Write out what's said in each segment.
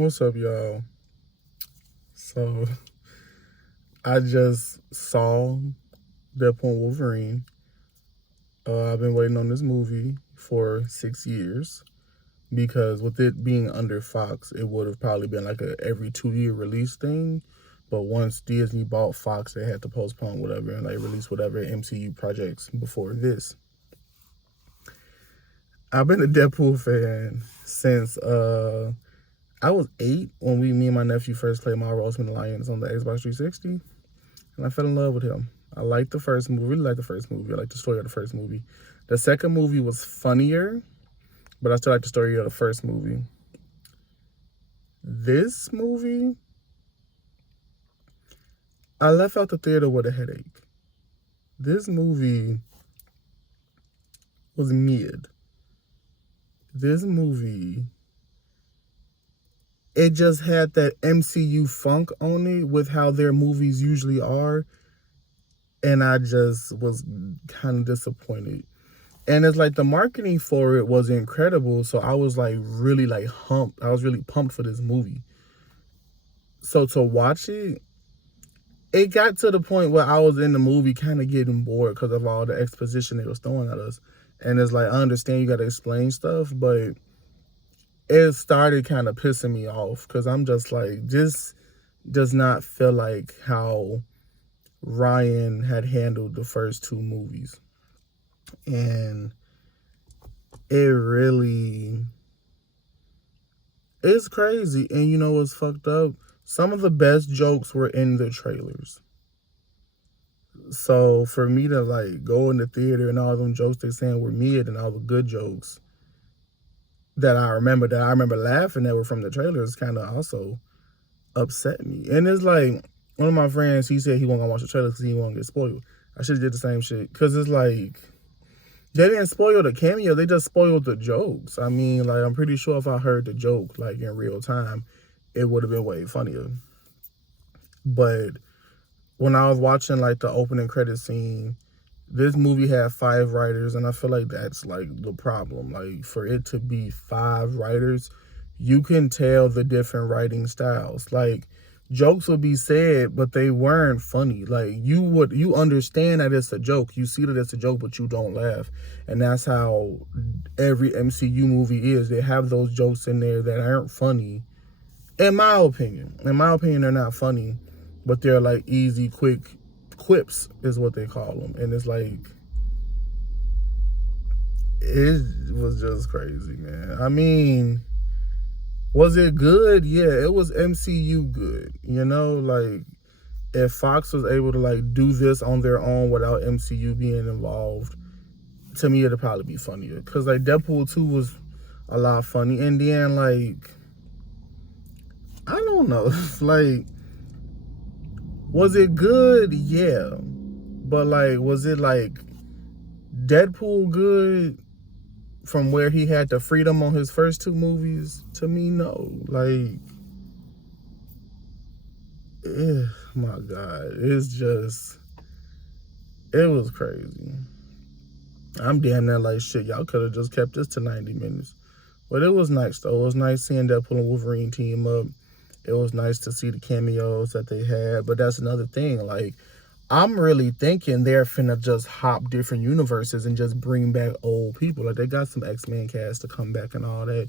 What's up, y'all? So, I just saw Deadpool and Wolverine. I've been waiting on this movie for 6 years because with it being under Fox, it would have probably been like a every 2 year release thing. But once Disney bought Fox, they had to postpone whatever and like release whatever MCU projects before this. I've been a Deadpool fan since I was 8 when me and my nephew first played Marvel Ultimate Alliance on the Xbox 360, and I fell in love with him. I liked the first movie, really liked the first movie. I liked the story of the first movie. The second movie was funnier, but I still like the story of the first movie. This movie, I left out the theater with a headache. This movie was mid. This movie, it just had that MCU funk on it with how their movies usually are. And I just was kind of disappointed. And it's like the marketing for it was incredible. So I was like really like humped. I was really pumped for this movie. So to watch it, it got to the point where I was in the movie kind of getting bored because of all the exposition they was throwing at us. And it's like, I understand you got to explain stuff, but it started kind of pissing me off because I'm just like, this does not feel like how Ryan had handled the first two movies. And it really is crazy. And you know what's fucked up? Some of the best jokes were in the trailers. So for me to like go in the theater and all them jokes they saying were mid and all the good jokes that I remember laughing that were from the trailers kind of also upset me. And it's like one of my friends, he said he wasn't gonna watch the trailers because he won't get spoiled. I should have did the same shit because it's like they didn't spoil the cameo, they just spoiled the jokes. I mean, like, I'm pretty sure if I heard the joke like in real time, it would have been way funnier. But when I was watching like the opening credit scene, this movie had 5 writers, and I feel like that's like the problem. Like, for it to be 5 writers, you can tell the different writing styles. Like, jokes would be said, but they weren't funny. Like, you understand that it's a joke. You see that it's a joke, but you don't laugh. And that's how every MCU movie is. They have those jokes in there that aren't funny. In my opinion, they're not funny, but they're like easy, quick quips is what they call them. And it's like, it was just crazy, man. I mean, was it good? Yeah, it was MCU good. You know, like, if Fox was able to like do this on their own without MCU being involved, to me it'd probably be funnier. Cause like Deadpool 2 was a lot funny. And then like, I don't know, like, was it good? Yeah. But like, was it like Deadpool good from where he had the freedom on his first 2 movies? To me, no. Like, my God, it's just, it was crazy. I'm damn near like, shit, y'all could have just kept this to 90 minutes. But it was nice, though. It was nice seeing Deadpool and Wolverine team up. It was nice to see the cameos that they had. But that's another thing. Like, I'm really thinking they're finna just hop different universes and just bring back old people. Like, they got some X-Men cast to come back and all that.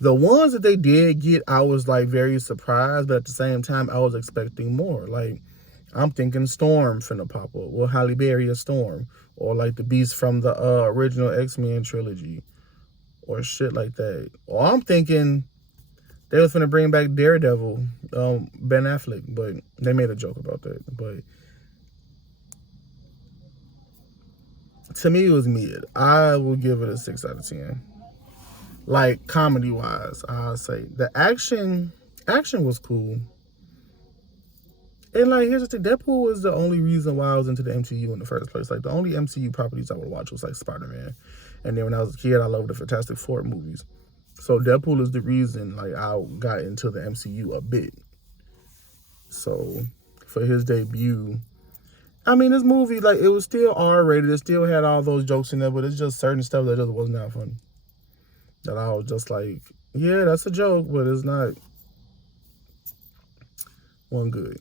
The ones that they did get, I was like very surprised, but at the same time, I was expecting more. Like, I'm thinking Storm finna pop up. Well, Halle Berry is Storm. Or like the Beast from the original X-Men trilogy. Or shit like that. Or I'm thinking they was finna bring back Daredevil, Ben Affleck. But they made a joke about that. But to me, it was mid. I will give it a 6 out of 10. Like, comedy-wise, I'll say. The action was cool. And, like, here's the thing. Deadpool was the only reason why I was into the MCU in the first place. Like, the only MCU properties I would watch was, like, Spider-Man. And then when I was a kid, I loved the Fantastic Four movies. So Deadpool is the reason, like, I got into the MCU a bit. So, for his debut, I mean, this movie, like, it was still R-rated. It still had all those jokes in there, but it's just certain stuff that just was not funny. That I was just like, yeah, that's a joke, but it's not One good.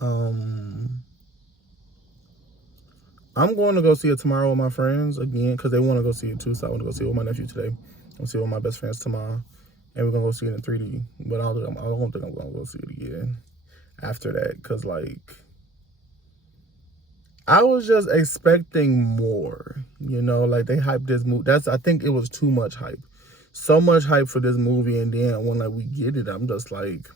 I'm going to go see it tomorrow with my friends again because they want to go see it too. So I want to go see it with my nephew today. I'll see it with my best friends tomorrow, and we're gonna go see it in 3D. But I don't think I'm gonna go see it again after that because like I was just expecting more. You know, like they hyped this movie. I think it was too much hype. So much hype for this movie, and then when like we get it, I'm just like,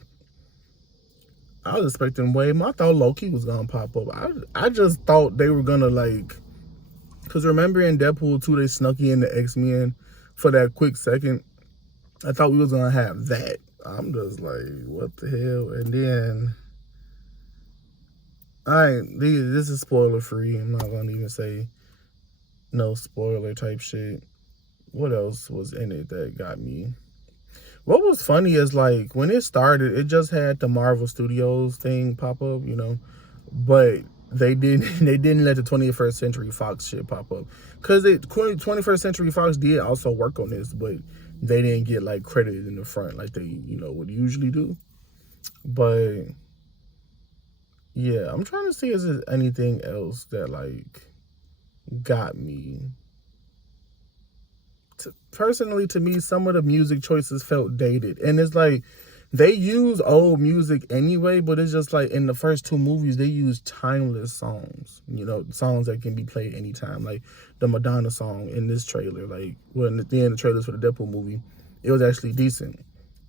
I was expecting way more. I thought Loki was gonna pop up. I just thought they were gonna like, cause remember in Deadpool 2 they snuck in the X-Men for that quick second. I thought we was gonna have that. I'm just like, what the hell? And then this is spoiler free. I'm not gonna even say no spoiler type shit. What else was in it that got me? What was funny is like when it started, it just had the Marvel Studios thing pop up, you know, but they didn't let the 21st Century Fox shit pop up because 21st Century Fox did also work on this, but they didn't get like credited in the front like they would usually do. But yeah, I'm trying to see is there anything else that like got me. Personally, to me, some of the music choices felt dated, and it's like they use old music anyway, but it's just like in the first two movies they use timeless songs, songs that can be played anytime, like the Madonna song in this trailer. Like when at the end of the trailers for the Deadpool movie, it was actually decent.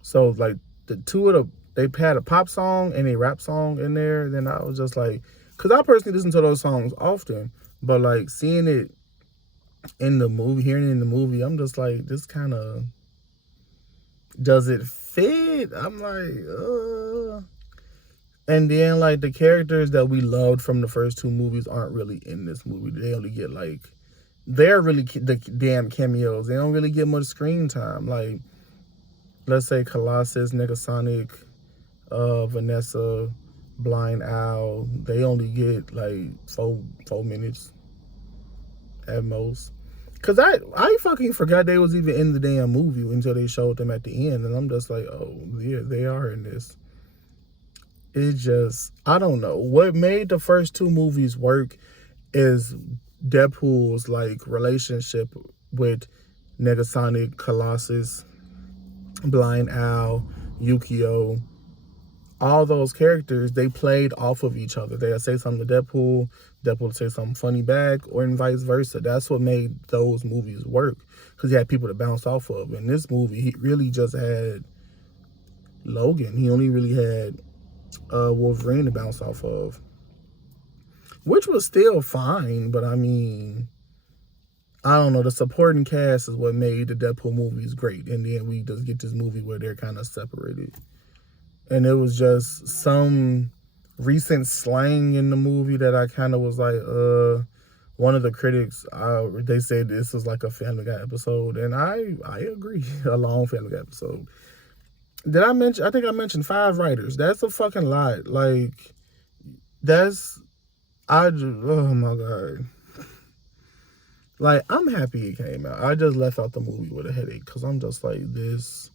So like the two of they had a pop song and a rap song in there. Then I was just like, because I personally listen to those songs often, but like seeing it in the movie, hearing it in the movie, I'm just like, this kind of, does it fit? I'm like, And then like the characters that we loved from the first two movies aren't really in this movie. They only get like, they're really the damn cameos. They don't really get much screen time. Like, let's say Colossus, Negasonic, Vanessa, Blind Owl. They only get like 4 minutes at most. Cause I fucking forgot they was even in the damn movie until they showed them at the end, and I'm just like, oh yeah, they are in this. It just, I don't know what made the first two movies work is Deadpool's like relationship with Negasonic, Colossus, Blind Owl, Yukio. All those characters, they played off of each other. They'll say something to Deadpool, Deadpool will say something funny back, or vice versa. That's what made those movies work, because he had people to bounce off of. In this movie, he really just had Logan. He only really had Wolverine to bounce off of, which was still fine, but I mean, I don't know. The supporting cast is what made the Deadpool movies great, and then we just get this movie where they're kind of separated. And it was just some recent slang in the movie that I kind of was like, one of the critics, they said this was like a Family Guy episode, and I agree, a long Family Guy episode. Did I mention? I think I mentioned 5 writers. That's a fucking lot. Like, oh my god. Like, I'm happy it came out. I just left out the movie with a headache because I'm just like, this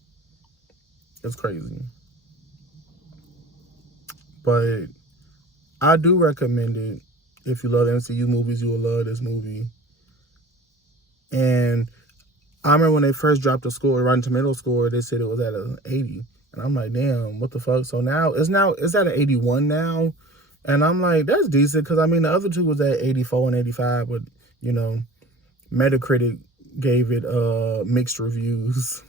is crazy. But I do recommend it. If you love MCU movies, you will love this movie. And I remember when they first dropped the score, Rotten Tomato score, they said it was at an 80. And I'm like, damn, what the fuck? So now it's at an 81 now. And I'm like, that's decent, because I mean the other two was at 84 and 85, but Metacritic gave it mixed reviews.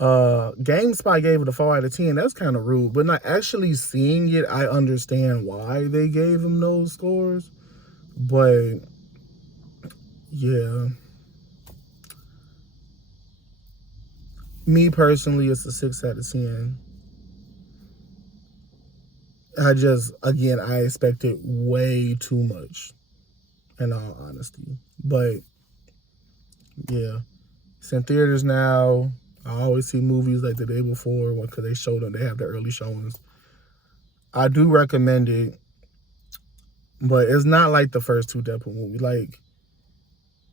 GameSpot gave it a 4 out of 10. That's kind of rude, but not actually seeing it, I understand why they gave him those scores. But yeah, me personally, it's a 6 out of 10. I expected way too much, in all honesty. But yeah, it's in theaters now. I always see movies like the day before because they show them. They have the early showings. I do recommend it, but it's not like the first two Deadpool movies. Like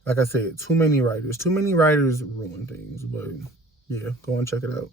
I said, too many writers. Too many writers ruin things. But yeah, go and check it out.